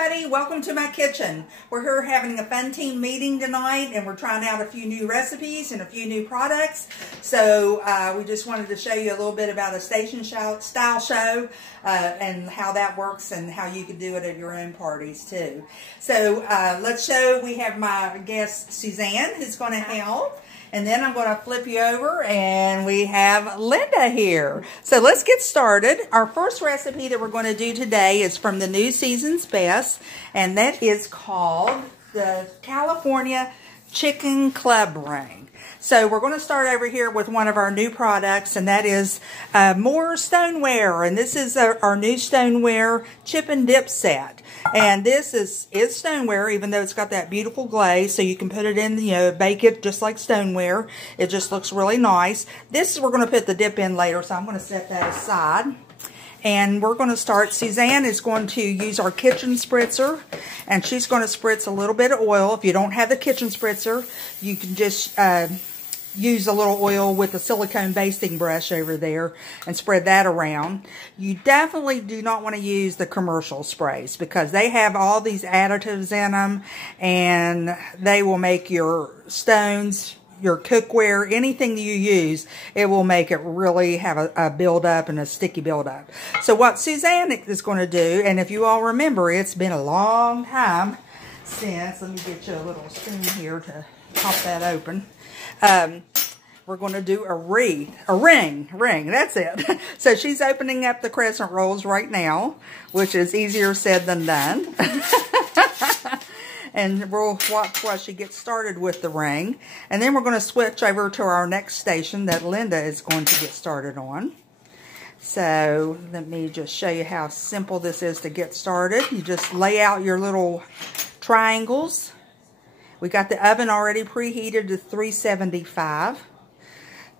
everybody, welcome to my kitchen. We're here having a fun team meeting tonight, and we're trying out a few new recipes and a few new products. So we just wanted to show you a little bit about a station style show and how that works and how you can do it at your own parties too. So let's show, we have my guest Suzanne who's going to help. And then I'm going to flip you over, and we have Linda here. So let's get started. Our first recipe that we're going to do today is from the New Season's Best, and that is called the California Chicken Club Ring. So we're going to start over here with one of our new products, and that is more stoneware. And this is our new stoneware chip and dip set. And this is stoneware, even though it's got that beautiful glaze, so you can put it in, bake it just like stoneware. It just looks really nice. This we're going to put the dip in later, so I'm going to set that aside. And we're going to start. Suzanne is going to use our kitchen spritzer, and she's going to spritz a little bit of oil. If you don't have the kitchen spritzer, you can just use a little oil with a silicone basting brush over there and spread that around. You definitely do not want to use the commercial sprays because they have all these additives in them, and they will make your stones, your cookware, anything that you use, it will make it really have a build-up and a sticky build-up. So what Suzanne is going to do, and if you all remember, it's been a long time since, let me get you a little spoon here to pop that open. We're going to do a ring, that's it. So she's opening up the crescent rolls right now, which is easier said than done. And we'll watch while she gets started with the ring. And then we're going to switch over to our next station that Linda is going to get started on. So let me just show you how simple this is to get started. You just lay out your little triangles. We got the oven already preheated to 375.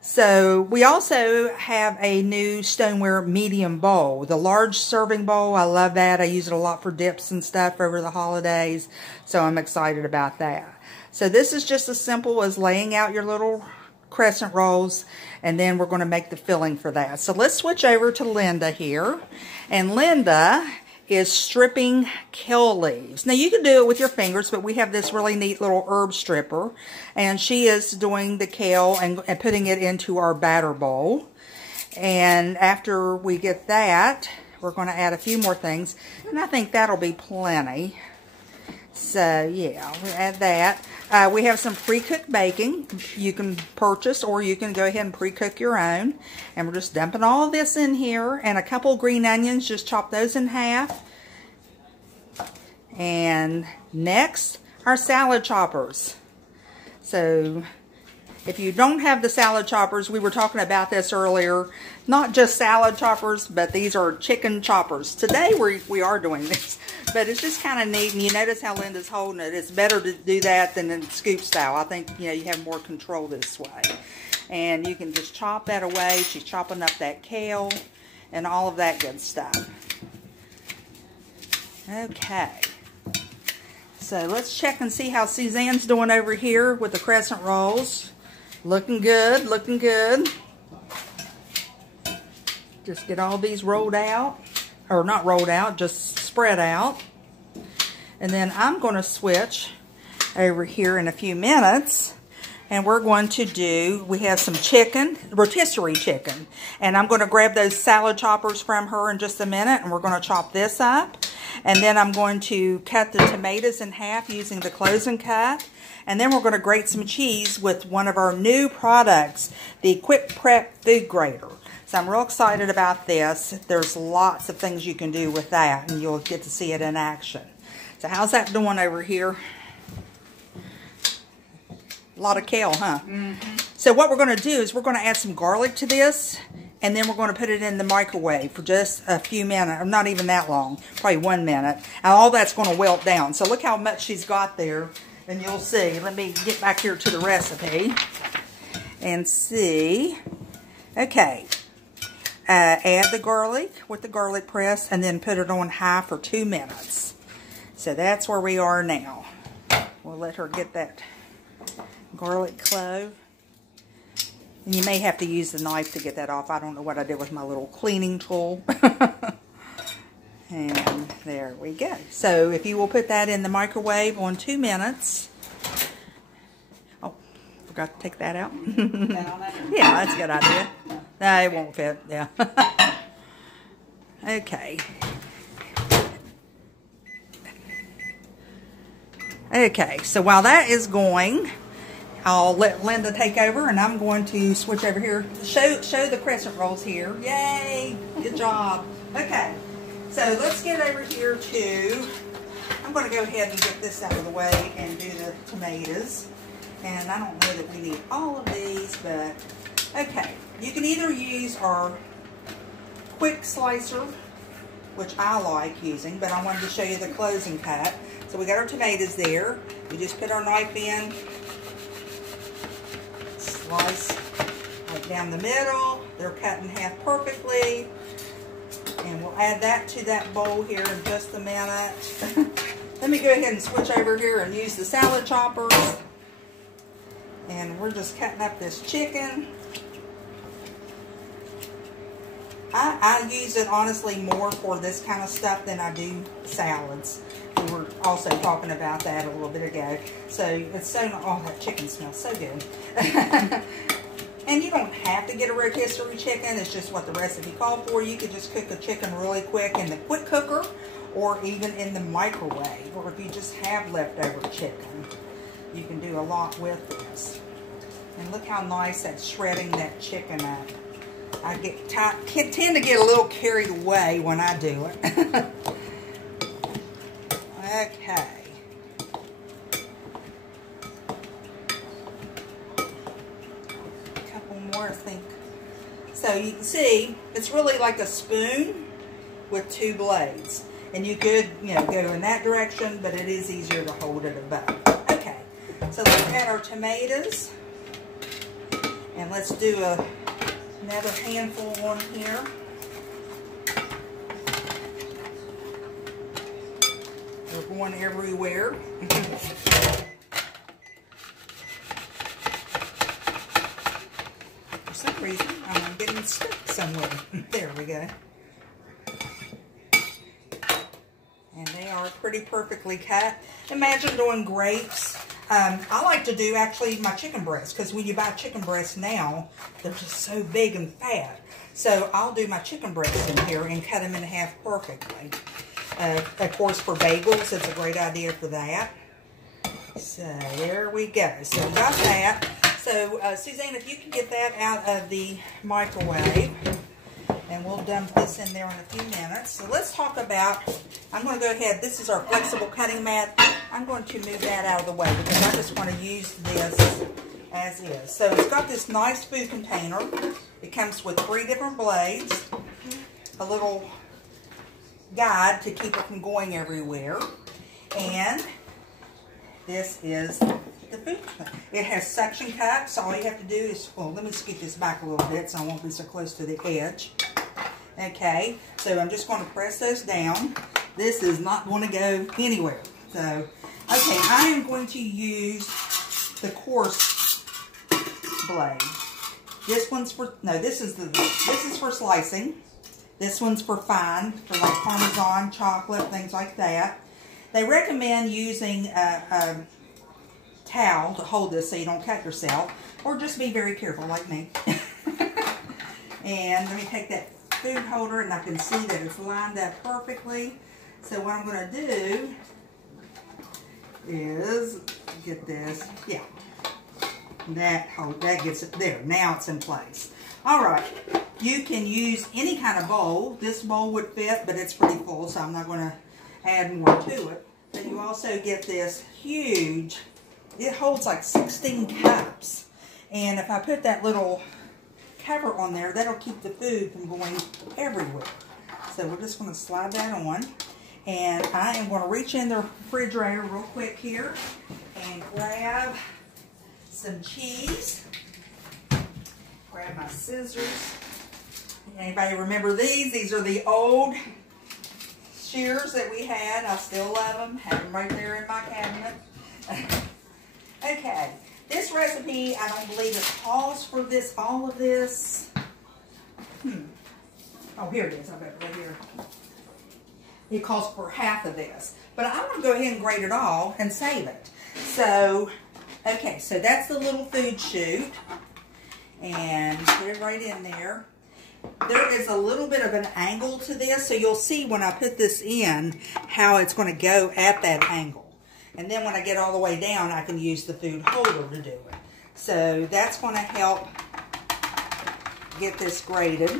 So we also have a new stoneware medium bowl, the large serving bowl. I love that. I use it a lot for dips and stuff over the holidays, so I'm excited about that. So this is just as simple as laying out your little crescent rolls, and then we're going to make the filling for that. So let's switch over to Linda here, and Linda is stripping kale leaves. Now you can do it with your fingers, but we have this really neat little herb stripper, and she is doing the kale and putting it into our batter bowl. And after we get that, we're going to add a few more things, and I think that'll be plenty. So yeah, we add that. We have some pre-cooked bacon you can purchase, or you can go ahead and pre-cook your own. And we're just dumping all this in here, and a couple green onions, just chop those in half. And next, our salad choppers. So if you don't have the salad choppers, we were talking about this earlier, not just salad choppers, but these are chicken choppers. Today we are doing this, but it's just kind of neat, and you notice how Linda's holding it. It's better to do that than in scoop style. I think, you have more control this way. And you can just chop that away. She's chopping up that kale and all of that good stuff. Okay. So let's check and see how Suzanne's doing over here with the crescent rolls. Looking good, looking good. Just get all these rolled out, or not rolled out, just spread out. And then I'm going to switch over here in a few minutes, and we're going to do, we have some chicken, rotisserie chicken. And I'm going to grab those salad choppers from her in just a minute, and we're going to chop this up. And then I'm going to cut the tomatoes in half using the closing cut. And then we're going to grate some cheese with one of our new products, the Quick Prep Food Grater. So I'm real excited about this. There's lots of things you can do with that, and you'll get to see it in action. So how's that doing over here? A lot of kale, huh? Mm-hmm. So what we're going to do is we're going to add some garlic to this, and then we're going to put it in the microwave for just a few minutes, not even that long, probably 1 minute. And all that's going to wilt down. So look how much she's got there. And you'll see. Let me get back here to the recipe and see. Okay. Add the garlic with the garlic press, and then put it on high for 2 minutes. So that's where we are now. We'll let her get that garlic clove. And you may have to use the knife to get that off. I don't know what I did with my little cleaning tool. And there we go. So if you will put that in the microwave on 2 minutes. Oh, forgot to take that out. Yeah, that's a good idea. No, it won't fit. Yeah. Okay. Okay, so while that is going, I'll let Linda take over, and I'm going to switch over here. Show the crescent rolls here. Yay! Good job. Okay, so let's get over here to, I'm going to go ahead and get this out of the way and do the tomatoes. And I don't know that we need all of these, but okay. You can either use our quick slicer, which I like using, but I wanted to show you the closing cut. So we got our tomatoes there. We just put our knife in, slice right down the middle. They're cut in half perfectly. And we'll add that to that bowl here in just a minute. Let me go ahead and switch over here and use the salad choppers. And we're just cutting up this chicken. I use it honestly more for this kind of stuff than I do salads. We were also talking about that a little bit ago. So it's so, oh, that chicken smells so good. And you don't have to get a rotisserie chicken. It's just what the recipe called for. You could just cook the chicken really quick in the quick cooker or even in the microwave. Or if you just have leftover chicken, you can do a lot with this. And look how nice that's shredding that chicken up. I tend to get a little carried away when I do it. Okay. A couple more, I think. So you can see, it's really like a spoon with 2 blades. And you could, you know, go in that direction, but it is easier to hold it above. Okay. So let's add our tomatoes. And let's do another handful on here. They're going everywhere. For some reason, I'm getting stuck somewhere. There we go. And they are pretty perfectly cut. Imagine doing grapes. I like to do actually my chicken breasts, because when you buy chicken breasts now, they're just so big and fat. So I'll do my chicken breasts in here and cut them in half perfectly. Of course, for bagels, it's a great idea for that. So there we go. So we got that. So Suzanne, if you can get that out of the microwave, and we'll dump this in there in a few minutes. So let's talk about, I'm going to go ahead, this is our flexible cutting mat. I'm going to move that out of the way because I just want to use this as is. So it's got this nice food container. It comes with 3 different blades, a little guide to keep it from going everywhere, and this is the food. It has suction cups. All you have to do is, well, let me scoot this back a little bit so I won't be so close to the edge. Okay, so I'm just going to press those down. This is not going to go anywhere. So, okay, I am going to use the coarse blade. This one's for, no, this is for slicing. This one's for fine, for like Parmesan, chocolate, things like that. They recommend using a towel to hold this so you don't cut yourself, or just be very careful like me. And let me take that food holder, and I can see that it's lined up perfectly. So what I'm going to do is get this, yeah, that gets it there. Now it's in place. All right, you can use any kind of bowl. This bowl would fit, but it's pretty full, so I'm not going to add more to it. But you also get this huge, it holds like 16 cups. And if I put that little cover on there, that'll keep the food from going everywhere. So we're just going to slide that on. And I am going to reach in the refrigerator real quick here and grab some cheese. Grab my scissors. Anybody remember these? These are the old shears that we had. I still love them. Have them right there in my cabinet. Okay. This recipe, I don't believe it calls for this, all of this. Oh, here it is. I bet right here. it calls for half of this. But I'm going to go ahead and grate it all and save it. So, okay, so that's the little food chute. And put it right in there. There is a little bit of an angle to this, so you'll see when I put this in how it's going to go at that angle. And then when I get all the way down, I can use the food holder to do it. So that's going to help get this grated.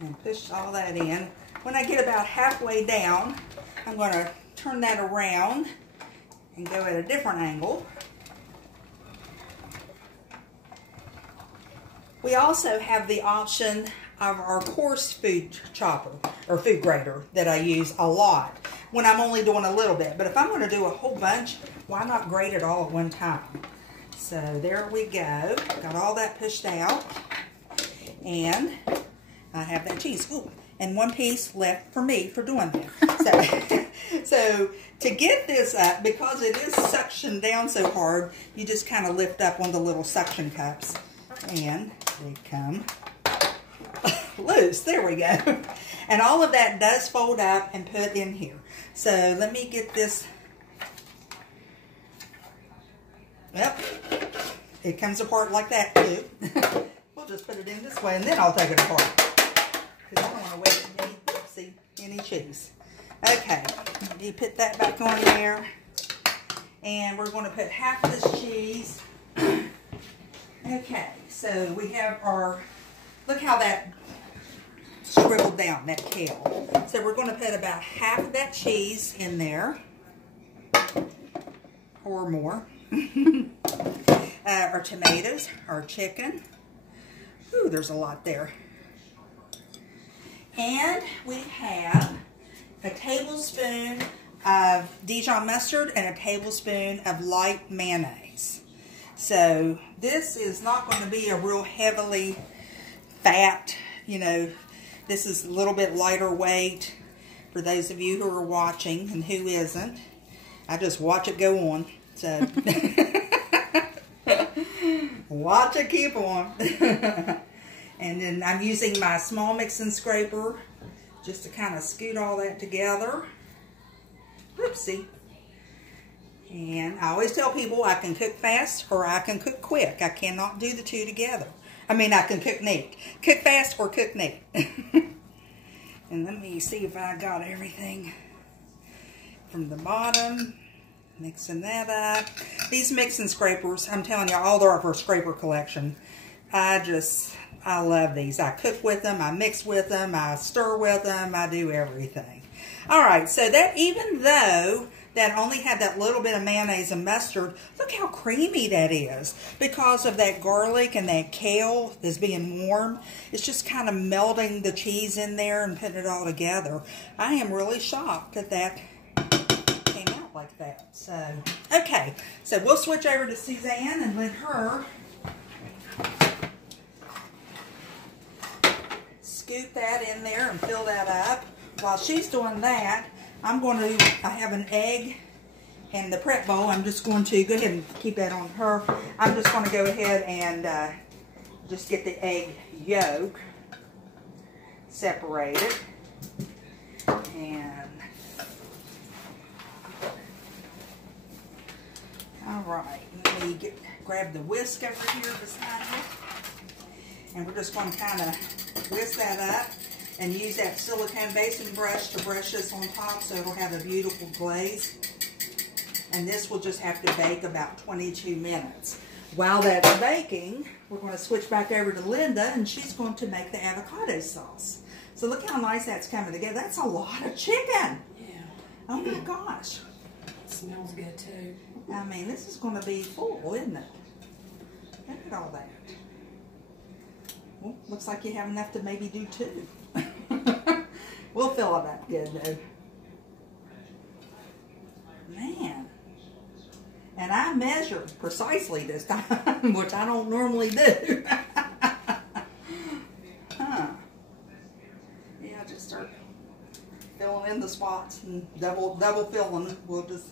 And push all that in. When I get about halfway down, I'm going to turn that around and go at a different angle. We also have the option of our coarse food chopper or food grater that I use a lot when I'm only doing a little bit. But if I'm going to do a whole bunch, why not grate it all at one time? So there we go. Got all that pushed out. And I have that cheese. Ooh, and one piece left for me for doing that. So to get this up, because it is suctioned down so hard, you just kind of lift up one of the little suction cups. And they come loose. There we go. And all of that does fold up and put in here. So let me get this. Yep. It comes apart like that too. We'll just put it in this way and then I'll take it apart. Because I don't want to waste any cheese. Okay. You put that back on there. And we're going to put half of this cheese. Okay, so we have our, look how that shriveled down, that kale. So we're going to put about half of that cheese in there, or more. Our tomatoes, our chicken. Ooh, there's a lot there. And we have a tablespoon of Dijon mustard and a tablespoon of light mayonnaise. So this is not going to be a real heavily fat, you know, this is a little bit lighter weight for those of you who are watching and who isn't. I just watch it go on. So watch it keep on. And then I'm using my small mixing scraper just to kind of scoot all that together. Whoopsie. And I always tell people I can cook fast or I can cook quick. I cannot do the two together. I mean, I can cook neat. Cook fast or cook neat. And let me see if I got everything from the bottom. Mixing that up. These mixing scrapers, I'm telling you, all they're for scraper collection. I love these. I cook with them. I mix with them. I stir with them. I do everything. All right, so that even though that only had that little bit of mayonnaise and mustard, look how creamy that is. Because of that garlic and that kale that's being warm, it's just kind of melting the cheese in there and putting it all together. I am really shocked that that came out like that. So, okay, so we'll switch over to Suzanne and let her scoop that in there and fill that up. While she's doing that, I have an egg in the prep bowl. I'm just going to go ahead and keep that on her. I'm just going to go ahead and just get the egg yolk separated. And all right, let me grab the whisk over here beside me. And we're just going to kind of whisk that up. And use that silicone basin brush to brush this on top so it'll have a beautiful glaze. And this will just have to bake about 22 minutes. While that's baking, we're going to switch back over to Linda and she's going to make the avocado sauce. So look how nice that's coming together. That's a lot of chicken. Yeah. Oh my gosh. It smells good too. I mean, this is going to be full, isn't it? Look at all that. Well, looks like you have enough to maybe do two. We'll fill it up good though. Man. And I measured precisely this time, which I don't normally do. Huh. Yeah, just start filling in the spots and double filling. We'll just,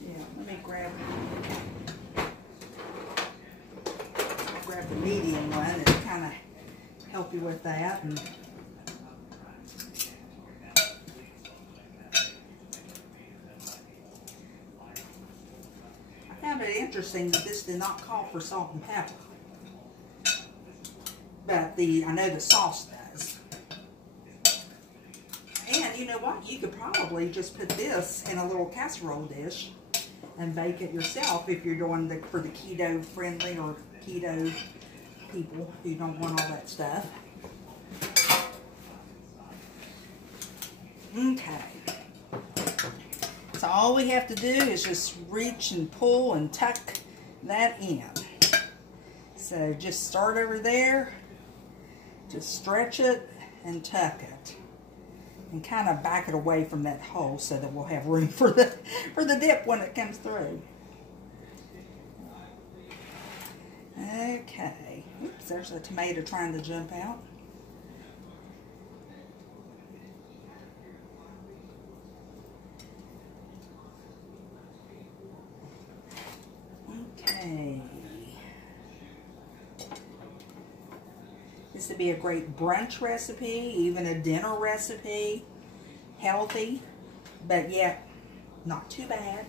yeah, let me grab help you with that. And I found it interesting that this did not call for salt and pepper, but I know the sauce does. And you know what? You could probably just put this in a little casserole dish and bake it yourself if you're doing for the keto friendly or keto people who don't want all that stuff. Okay. So all we have to do is just reach and pull and tuck that in. So just start over there, just stretch it and tuck it. And kind of back it away from that hole so that we'll have room for the dip when it comes through. Okay. Oops, there's a tomato trying to jump out. Okay. This would be a great brunch recipe, even a dinner recipe. Healthy, but yet not too bad.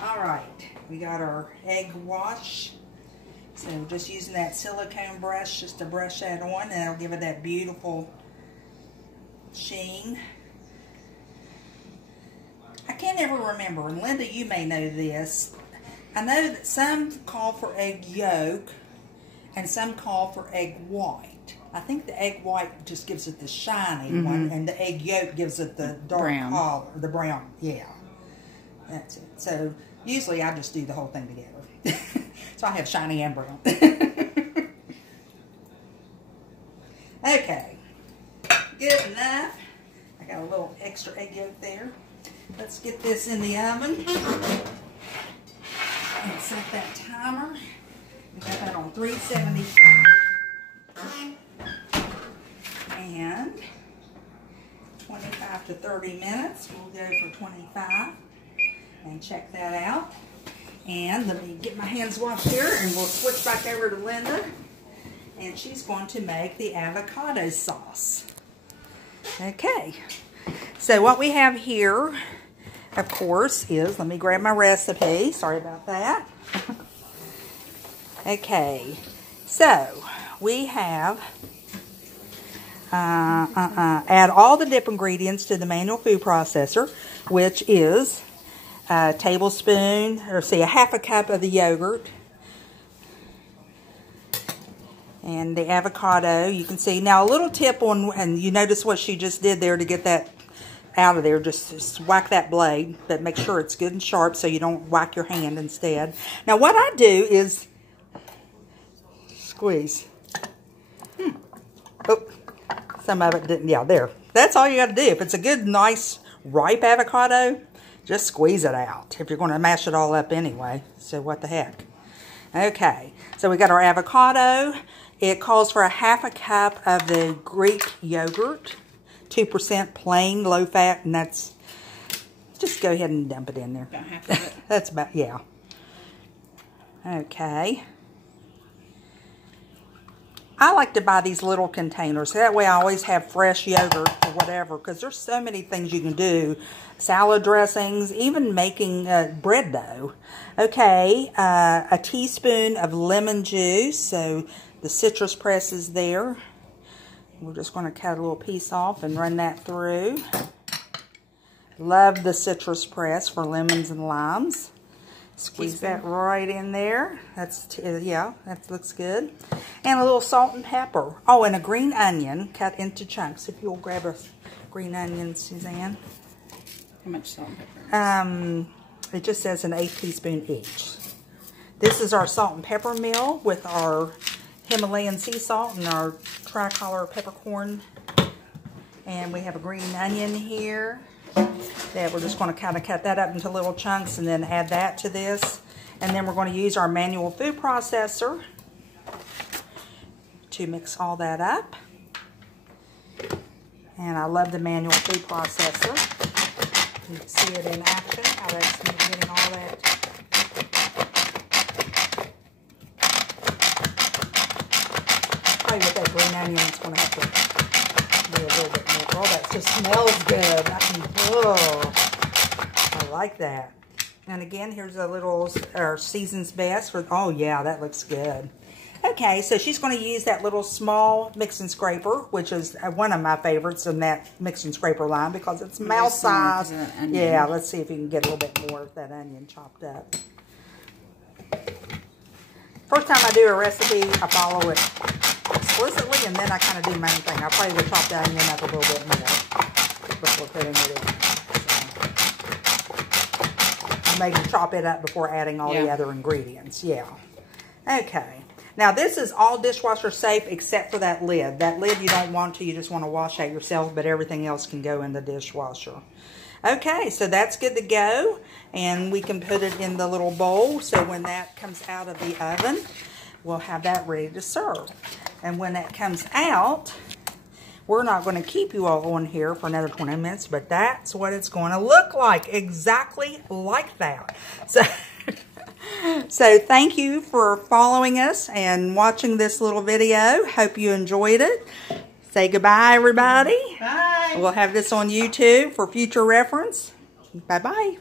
All right, we got our egg wash. So just using that silicone brush just to brush that on, and that'll give it that beautiful sheen. I can't ever remember, and Linda, you may know this. I know that some call for egg yolk and some call for egg white. I think the egg white just gives it the shiny one, and the egg yolk gives it the dark color, the brown. Yeah, that's it. So usually I just do the whole thing together. So I have shiny and brown. Okay, good enough. I got a little extra egg yolk there. Let's get this in the oven and set that timer. We got that on 375. And 25 to 30 minutes. We'll go for 25 and check that out. And let me get my hands washed here, and we'll switch back over to Linda. And she's going to make the avocado sauce. Okay. So what we have here, of course, is, let me grab my recipe. Sorry about that. Okay. So we have add all the dip ingredients to the manual food processor, which is a tablespoon, or say a half a cup of the yogurt, and the avocado. You can see now a little tip on, and you notice what she just did there to get that out of there. Just whack that blade, but make sure it's good and sharp so you don't whack your hand instead. Now what I do is squeeze. Oh. Some of it didn't, yeah, there. That's all you got to do. If it's a good, nice, ripe avocado, just squeeze it out. If you're going to mash it all up anyway. So what the heck. Okay, so we got our avocado. It calls for a half a cup of the Greek yogurt. 2% plain, low fat, and that's, just go ahead and dump it in there. About half of it. That's about, yeah. Okay. I like to buy these little containers. That way I always have fresh yogurt or whatever, because there's so many things you can do. Salad dressings, even making bread dough. Okay, a teaspoon of lemon juice. So the citrus press is there. We're just going to cut a little piece off and run that through. Love the citrus press for lemons and limes. Squeeze that right in there. That's, yeah, that looks good. And a little salt and pepper. Oh, and a green onion cut into chunks. If you'll grab a green onion, Suzanne. How much salt and pepper? It just says an 1/8 teaspoon each. This is our salt and pepper meal with our Himalayan sea salt and our tricolor peppercorn. And we have a green onion here. That we're just going to kind of cut that up into little chunks and then add that to this. And then we're going to use our manual food processor to mix all that up. And I love the manual food processor. You can see it in action, how that's getting all that. play with that green onion. It's going to have to be a little bit more. Oh, that just smells good. I like that. And again, here's a little season's best. Oh, yeah, that looks good. Okay, so she's going to use that little small mix and scraper, which is one of my favorites in that mix and scraper line because it's mouth size. Yeah, let's see if you can get a little bit more of that onion chopped up. First time I do a recipe, I follow it explicitly, and then I kind of do my own thing. I probably would chop the onion up a little bit more before putting it in. So, I maybe chop it up before adding all the other ingredients. Yeah. Okay. Now, this is all dishwasher safe except for that lid. That lid you don't want to. You just want to wash out yourself, but everything else can go in the dishwasher. Okay, so that's good to go. And we can put it in the little bowl. So when that comes out of the oven, we'll have that ready to serve. And when that comes out, we're not going to keep you all on here for another 20 minutes, but that's what it's going to look like. Exactly like that. So thank you for following us and watching this little video. Hope you enjoyed it. Say goodbye, everybody. Bye. We'll have this on YouTube for future reference. Bye-bye.